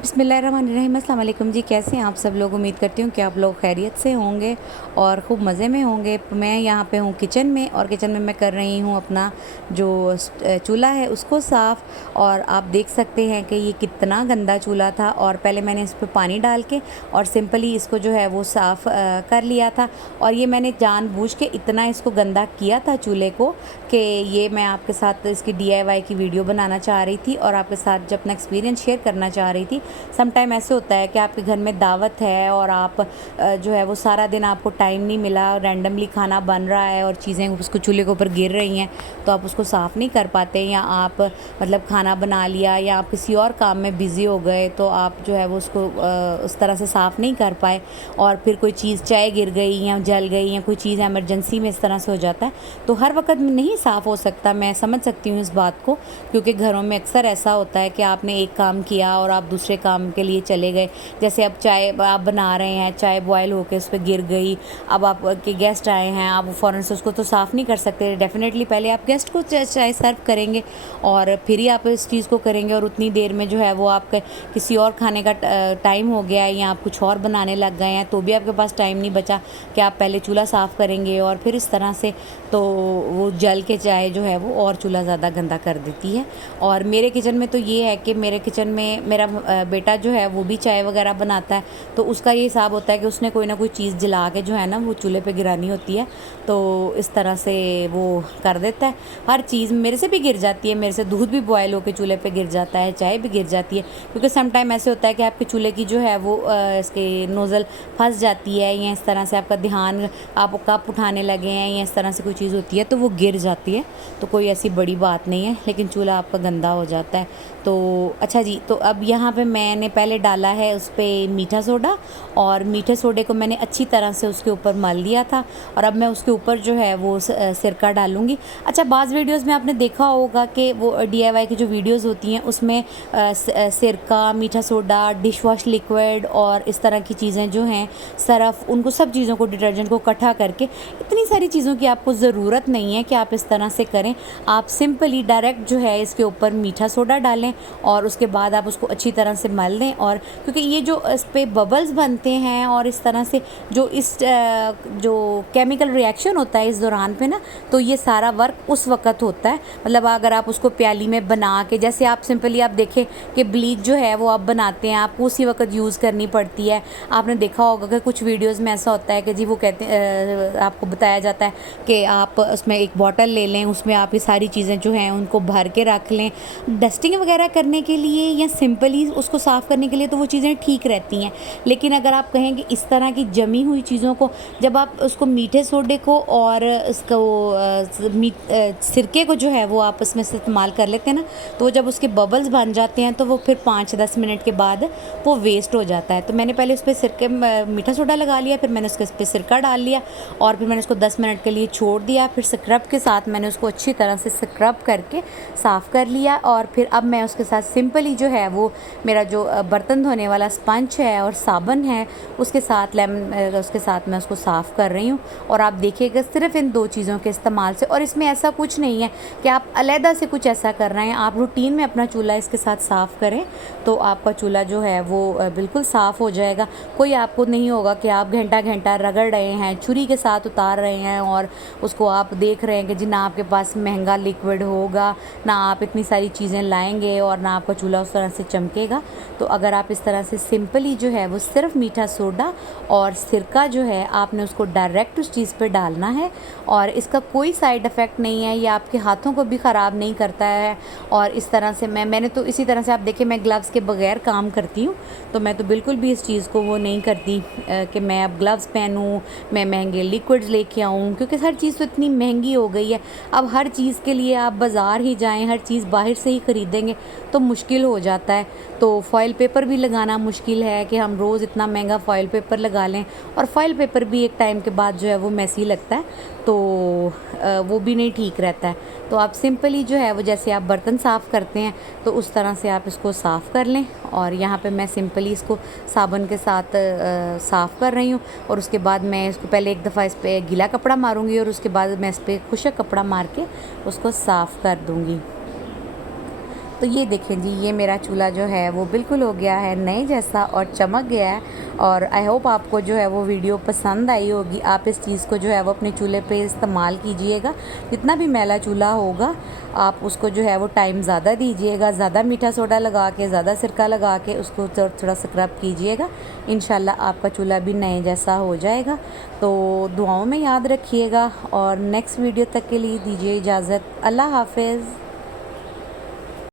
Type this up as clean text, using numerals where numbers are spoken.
बिस्मिल्लाहिर्रहमानिर्रहीम। अस्सलाम वालेकुम जी, कैसे हैं आप सब लोग। उम्मीद करती हूँ कि आप लोग खैरियत से होंगे और ख़ूब मज़े में होंगे। मैं यहाँ पे हूँ किचन में, और किचन में मैं कर रही हूँ अपना जो चूल्हा है उसको साफ़। और आप देख सकते हैं कि ये कितना गंदा चूल्हा था, और पहले मैंने इस पर पानी डाल के और सिंपली इसको जो है वो साफ़ कर लिया था। और ये मैंने जानबूझ के इतना इसको गंदा किया था चूल्हे को कि ये मैं आपके साथ इसकी DIY की वीडियो बनाना चाह रही थी और आपके साथ जो अपना एक्सपीरियंस शेयर करना चाह रही थी। सम टाइम ऐसे होता है कि आपके घर में दावत है और आप जो है वो सारा दिन आपको टाइम नहीं मिला, रैंडमली खाना बन रहा है और चीज़ें उसको चूल्हे के ऊपर गिर रही हैं, तो आप उसको साफ़ नहीं कर पाते, या आप मतलब खाना बना लिया या आप किसी और काम में बिज़ी हो गए तो आप जो है वो उसको उस तरह से साफ़ नहीं कर पाए, और फिर कोई चीज़ चाय गिर गई या जल गई या कोई चीज़ एमरजेंसी में इस तरह से हो जाता है, तो हर वक्त नहीं साफ़ हो सकता। मैं समझ सकती हूँ इस बात को, क्योंकि घरों में अक्सर ऐसा होता है कि आपने एक काम किया और आप दूसरे काम के लिए चले गए। जैसे अब चाय आप बना रहे हैं, चाय बॉयल होकर उस पर गिर गई, अब आपके गेस्ट आए हैं, आप फ़ौरन से उसको तो साफ़ नहीं कर सकते। डेफ़िनेटली पहले आप गेस्ट को चाय सर्व करेंगे और फिर ही आप इस चीज़ को करेंगे, और उतनी देर में जो है वो आपके किसी और खाने का टाइम हो गया है या आप कुछ और बनाने लग गए हैं, तो भी आपके पास टाइम नहीं बचा कि आप पहले चूल्हा साफ़ करेंगे और फिर इस तरह से, तो वो जल के चाय जो है वो और चूल्हा ज़्यादा गंदा कर देती है। और मेरे किचन में तो ये है कि मेरे किचन में मेरा बेटा जो है वो भी चाय वगैरह बनाता है, तो उसका ये हिसाब होता है कि उसने कोई ना कोई चीज़ जला के जो है ना वो चूल्हे पे गिरानी होती है, तो इस तरह से वो कर देता है। हर चीज़ मेरे से भी गिर जाती है, मेरे से दूध भी बॉयल होकर चूल्हे पे गिर जाता है, चाय भी गिर जाती है, क्योंकि सम टाइम ऐसे होता है कि आपके चूल्हे की जो है वो इसके नोज़ल फंस जाती है, या इस तरह से आपका ध्यान, आप कप उठाने लगे हैं या इस तरह से कोई चीज़ होती है तो वो गिर जाती है। तो कोई ऐसी बड़ी बात नहीं है, लेकिन चूल्हा आपका गंदा हो जाता है। तो अच्छा जी, तो अब यहाँ पे मैंने पहले डाला है उस पर मीठा सोडा, और मीठे सोडे को मैंने अच्छी तरह से उसके ऊपर मल दिया था, और अब मैं उसके ऊपर जो है वो सिरका डालूँगी। अच्छा, बाज़ वीडियोज़ में आपने देखा होगा कि वो DIY की जो वीडियोज़ होती हैं उसमें सिरका, मीठा सोडा, डिश वॉश लिक्विड और इस तरह की चीज़ें जो हैं, सरफ़, उनको सब चीज़ों को, डिटर्जेंट को इकट्ठा करके, इतनी सारी चीज़ों की आपको ज़रूरत नहीं है कि आप इस तरह से करें। आप सिंपली डायरेक्ट जो है इसके ऊपर मीठा सोडा डालें और उसके बाद आप उसको अच्छी तरह से मल दें, और क्योंकि ये जो इस पे बबल्स बनते हैं और इस तरह से जो जो केमिकल रिएक्शन होता है इस दौरान पे ना, तो ये सारा वर्क उस वक़्त होता है। मतलब अगर आप उसको प्याली में बना के, जैसे आप सिंपली आप देखें कि ब्लीच जो है वो आप बनाते हैं, आपको उसी वक्त यूज़ करनी पड़ती है। आपने देखा होगा कि कुछ वीडियोज़ में ऐसा होता है कि जी वो कहते आपको बताया जाता है कि आप उसमें एक बॉटल ले लें, उसमें आप ये सारी चीज़ें जो हैं उनको भर के रख लें, डस्टिंग वगैरह करने के लिए या सिंपली उसको साफ़ करने के लिए, तो वो चीज़ें ठीक रहती हैं। लेकिन अगर आप कहें कि इस तरह की जमी हुई चीज़ों को, जब आप उसको मीठे सोडे को और उसको सिरके को जो है वो आप इसमें से इस्तेमाल कर लेते हैं ना, तो जब उसके बबल्स बन जाते हैं तो वो फिर 5-10 मिनट के बाद वो वेस्ट हो जाता है। तो मैंने पहले उस पर सिरके मीठा सोडा लगा लिया, फिर मैंने उसके उस पर सिरका डाल लिया, और फिर मैंने उसको 10 मिनट के लिए छोड़ दिया। फिर स्क्रब के साथ मैंने उसको अच्छी तरह से स्क्रब करके साफ़ कर लिया, और फिर अब मैं उसके साथ सिंपली जो है वो मेरा जो बर्तन धोने वाला स्पंज है और साबुन है, उसके साथ उसके साथ मैं उसको साफ़ कर रही हूँ। और आप देखिएगा सिर्फ इन 2 चीज़ों के इस्तेमाल से, और इसमें ऐसा कुछ नहीं है कि आप अलहदा से कुछ ऐसा कर रहे हैं, आप रूटीन में अपना चूल्हा इसके साथ साफ़ करें तो आपका चूल्हा जो है वो बिल्कुल साफ़ हो जाएगा। कोई आपको नहीं होगा कि आप घंटा घंटा रगड़ रहे हैं, छुरी के साथ उतार रहे हैं, और उसको आप देख रहे हैं कि जी ना आपके पास महंगा लिक्विड होगा, ना आप इतनी सारी चीज़ें लाएंगे, और ना आपका चूल्हा उस तरह से चमकेगा। तो अगर आप इस तरह से सिंपली जो है वो सिर्फ मीठा सोडा और सिरका जो है आपने उसको डायरेक्ट उस चीज़ पे डालना है, और इसका कोई साइड इफ़ेक्ट नहीं है, ये आपके हाथों को भी ख़राब नहीं करता है। और इस तरह से मैंने तो इसी तरह से, आप देखिए मैं ग्लव्स के बगैर काम करती हूँ, तो मैं तो बिल्कुल भी इस चीज़ को वो नहीं करती कि मैं अब ग्लव्स पहनूँ, मैं महंगे लिक्विड्स लेके आऊँ, क्योंकि हर चीज़ तो इतनी महंगी हो गई है। अब हर चीज़ के लिए आप बाज़ार ही जाएँ, हर चीज़ बाहर से ही ख़रीदेंगे तो मुश्किल हो जाता है। तो फॉइल पेपर भी लगाना मुश्किल है कि हम रोज़ इतना महंगा फॉइल पेपर लगा लें, और फॉइल पेपर भी एक टाइम के बाद जो है वो मैसी लगता है, तो वो भी नहीं ठीक रहता है। तो आप सिंपली जो है वो, जैसे आप बर्तन साफ़ करते हैं तो उस तरह से आप इसको साफ़ कर लें। और यहाँ पे मैं सिंपली इसको साबुन के साथ साफ़ कर रही हूँ, और उसके बाद मैं इसको पहले एक दफ़ा इस पर गीला कपड़ा मारूँगी, और उसके बाद मैं इस पर खुश्क कपड़ा मार के उसको साफ़ कर दूँगी। तो ये देखें जी, ये मेरा चूल्हा जो है वो बिल्कुल हो गया है नए जैसा और चमक गया है। और आई होप आपको जो है वो वीडियो पसंद आई होगी। आप इस चीज़ को जो है वो अपने चूल्हे पे इस्तेमाल कीजिएगा। जितना भी मैला चूल्हा होगा आप उसको जो है वो टाइम ज़्यादा दीजिएगा, ज़्यादा मीठा सोडा लगा के, ज़्यादा सिरका लगा के उसको थोड़ा स्क्रब कीजिएगा। इंशाल्लाह आपका चूल्हा भी नए जैसा हो जाएगा। तो दुआओं में याद रखिएगा और नेक्स्ट वीडियो तक के लिए दीजिए इजाज़त। अल्लाह हाफ़िज़।